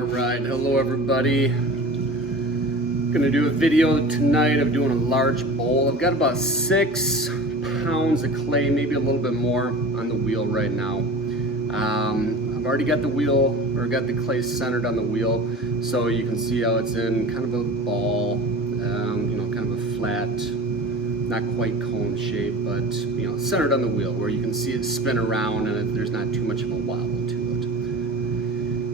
Alright, hello everybody. Gonna do a video tonight of doing a large bowl. I've got about 6 pounds of clay, maybe a little bit more on the wheel right now. I've already got the wheel, or got the clay centered on the wheel, so you can see how it's in kind of a ball, kind of a flat, not quite cone shape, but centered on the wheel where you can see it spin around and there's not too much of a wobble to it.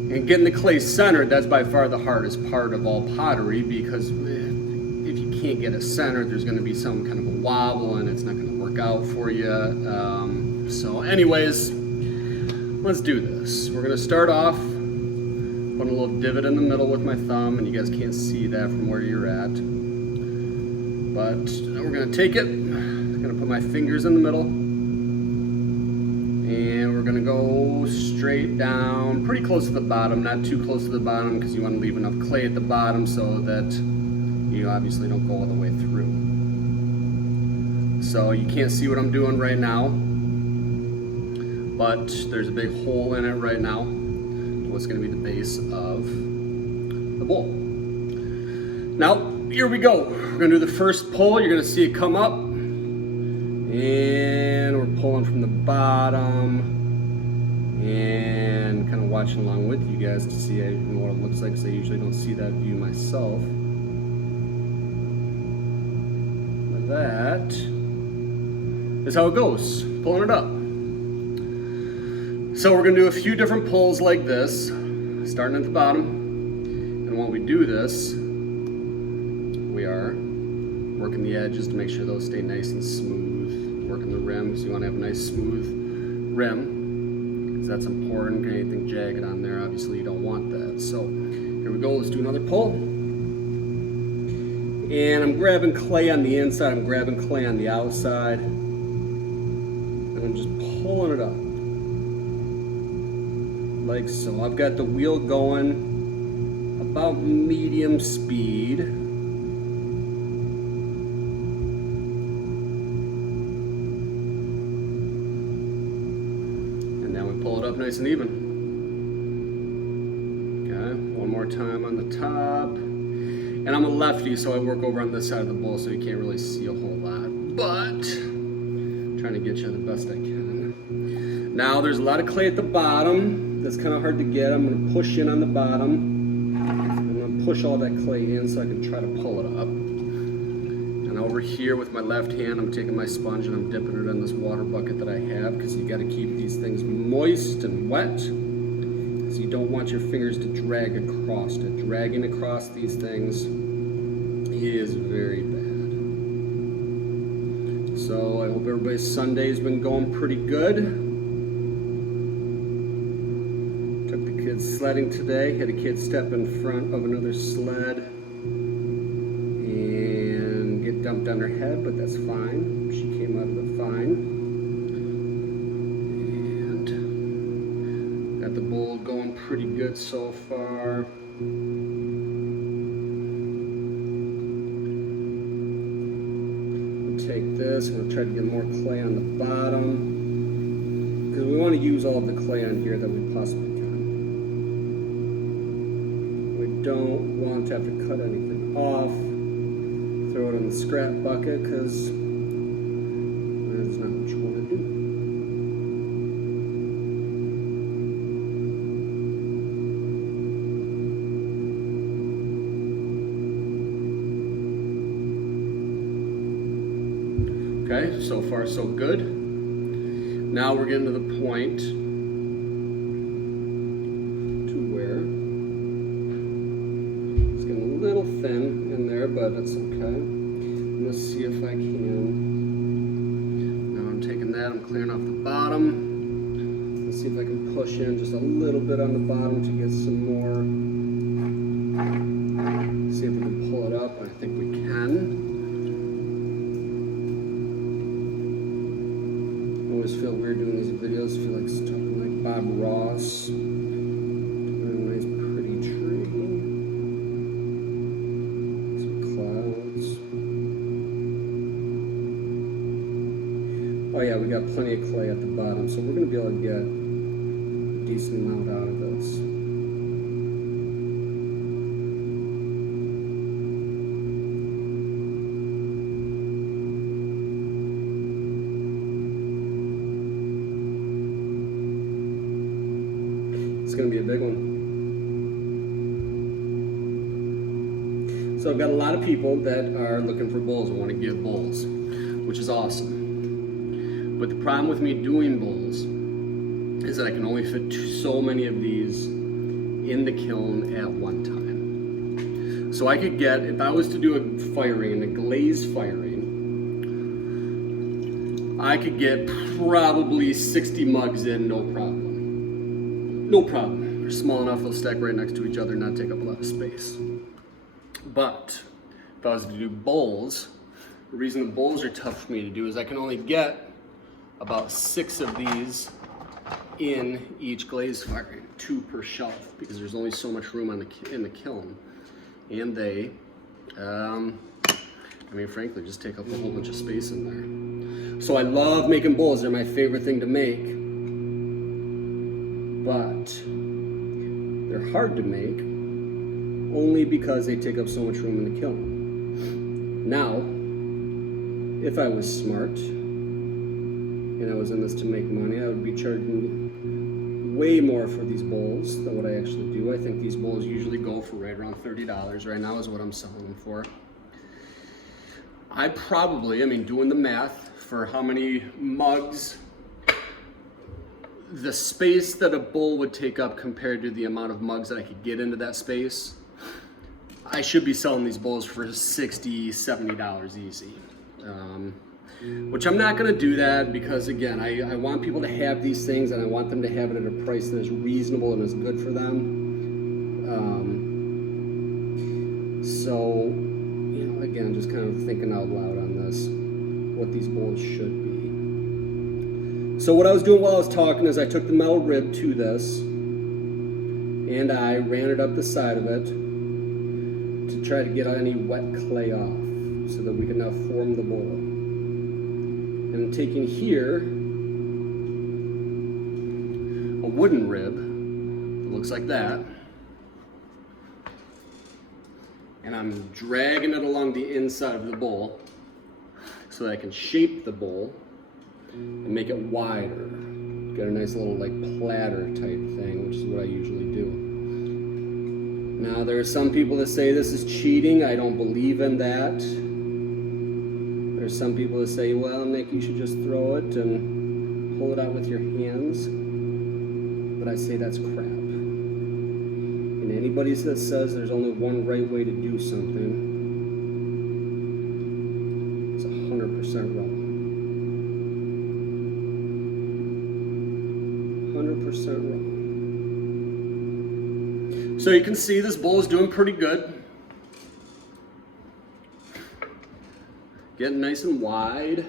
And getting the clay centered, that's by far the hardest part of all pottery, because if you can't get it centered, there's going to be some kind of a wobble and it's not going to work out for you. So anyways, let's do this. We're going to start off putting a little divot in the middle with my thumb, and you guys can't see that from where you're at. But we're going to take it, I'm going to put my fingers in the middle, and we're going to go straight down, pretty close to the bottom, not too close to the bottom because you want to leave enough clay at the bottom so that you obviously don't go all the way through. So you can't see what I'm doing right now, but there's a big hole in it right now. What's going to be the base of the bowl. Now, here we go. We're going to do the first pull. You're going to see it come up, and we're pulling from the bottom and kind of watching along with you guys to see what it looks like, because I usually don't see that view myself. But that is how it goes, pulling it up. So we're going to do a few different pulls like this, starting at the bottom. And when we do this, we are working the edges to make sure those stay nice and smooth. Working the rim, because you want to have a nice smooth rim, because that's important. Anything jagged on there, obviously you don't want that. So here we go, let's do another pull. And I'm grabbing clay on the inside, I'm grabbing clay on the outside, and I'm just pulling it up. Like so. I've got the wheel going about medium speed. And now we pull it up nice and even. Okay, one more time on the top. And I'm a lefty, so I work over on this side of the bowl, so you can't really see a whole lot. But I'm trying to get you the best I can. Now there's a lot of clay at the bottom. That's kind of hard to get. I'm going to push in on the bottom. I'm going to push all that clay in so I can try to pull it up. And over here with my left hand, I'm taking my sponge and I'm dipping it in this water bucket that I have, because you got to keep these things moist and wet, because you don't want your fingers to drag across it. Dragging across these things is very bad. So I hope everybody's Sunday's been going pretty good. Sledding today, had a kid step in front of another sled and get dumped on her head, but that's fine. She came out of it fine. And got the bowl going pretty good so far. I'll take this, I'm going to try to get more clay on the bottom, because we want to use all of the clay on here that we possibly can. Don't want to have to cut anything off, throw it in the scrap bucket, because that's not what you want to do. Okay, so far so good. Now we're getting to the point thin in there, but it's okay. Let's see if I can. Now I'm taking that, I'm clearing off the bottom. Let's see if I can push in just a little bit on the bottom to get some more. See if we can pull it up. I think we can. I always feel weird doing these videos. I feel like talking like Bob Ross. Oh yeah, we got plenty of clay at the bottom, so we're going to be able to get a decent amount out of this. going to be a big one. So I've got a lot of people that are looking for bowls and want to give bowls, which is awesome. But the problem with me doing bowls is that I can only fit so many of these in the kiln at one time. So I could get, if I was to do a firing, a glazed firing, I could get probably 60 mugs in, no problem. No problem. They're small enough, they'll stack right next to each other and not take up a lot of space. But if I was to do bowls, the reason the bowls are tough for me to do is I can only get about 6 of these in each glazed firing, 2 per shelf, because there's only so much room in the kiln. And they, I mean, frankly, just take up a whole bunch of space in there. So I love making bowls. They're my favorite thing to make. But they're hard to make only because they take up so much room in the kiln. Now, if I was smart and I was in this to make money, I would be charging way more for these bowls than what I actually do. I think these bowls usually go for right around $30 right now is what I'm selling them for. I mean, doing the math for how many mugs, the space that a bowl would take up compared to the amount of mugs that I could get into that space, I should be selling these bowls for $60, $70 easy. Which I'm not going to do that because, again, I want people to have these things and I want them to have it at a price that is reasonable and is good for them. So, you know, again, just kind of thinking out loud on this, what these bowls should be. So what I was doing while I was talking is I took the metal rib to this and I ran it up the side of it to try to get any wet clay off so that we can now form the bowl. And I'm taking here a wooden rib that looks like that, and I'm dragging it along the inside of the bowl so that I can shape the bowl and make it wider. Got a nice little like platter type thing, which is what I usually do. Now there are some people that say this is cheating. I don't believe in that. There's some people that say, well, Nick, you should just throw it and pull it out with your hands. But I say that's crap. And anybody that says there's only one right way to do something is 100% wrong. 100% wrong. So you can see this bowl is doing pretty good. Getting nice and wide.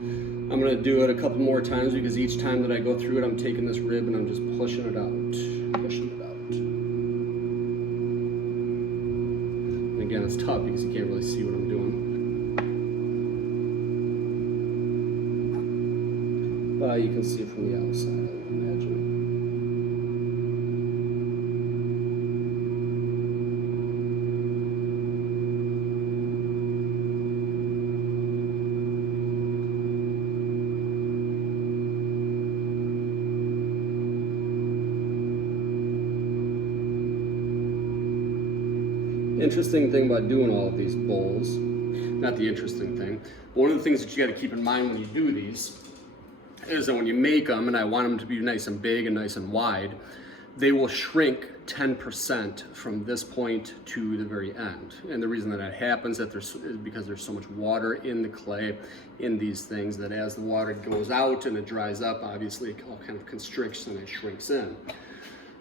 I'm going to do it a couple more times because each time that I go through it, I'm taking this rib and I'm just pushing it out. Pushing it out. And again, it's tough because you can't really see what I'm doing. But you can see it from the outside, I would imagine. Interesting thing about doing all of these bowls, not the interesting thing, but one of the things that you got to keep in mind when you do these is that when you make them, and I want them to be nice and big and nice and wide, they will shrink 10% from this point to the very end. And the reason that happens is because there's so much water in the clay in these things that as the water goes out and it dries up, obviously it all kind of constricts and it shrinks in.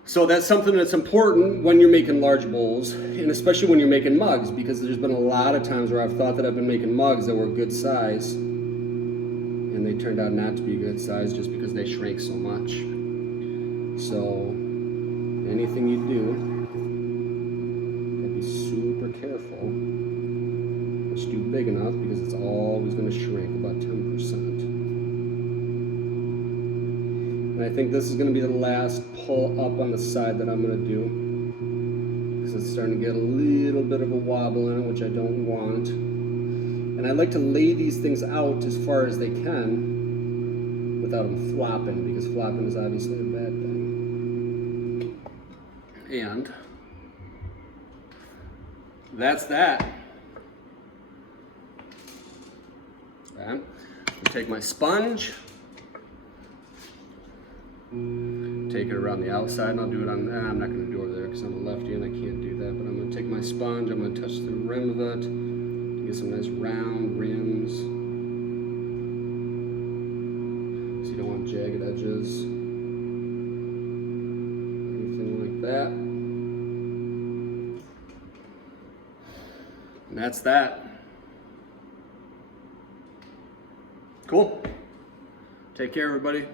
So that's something that's important when you're making large bowls, and especially when you're making mugs, because there's been a lot of times where I've thought that I've been making mugs that were good size, and they turned out not to be good size just because they shrank so much. So anything you do, you gotta be super careful that you do big enough because it's always going to shrink about 10%. And I think this is going to be the last pull up on the side that I'm going to do, because it's starting to get a little bit of a wobble in it, which I don't want. And I like to lay these things out as far as they can without them flopping, because flopping is obviously a bad thing. And that's that. Okay. Take my sponge, take it around the outside, and I'll do it on, I'm not going to do it over there because I'm a lefty and I can't do that, but I'm going to take my sponge, I'm going to touch the rim of it, get some nice round rims, so you don't want jagged edges, anything like that. And that's that. Cool. Take care, everybody.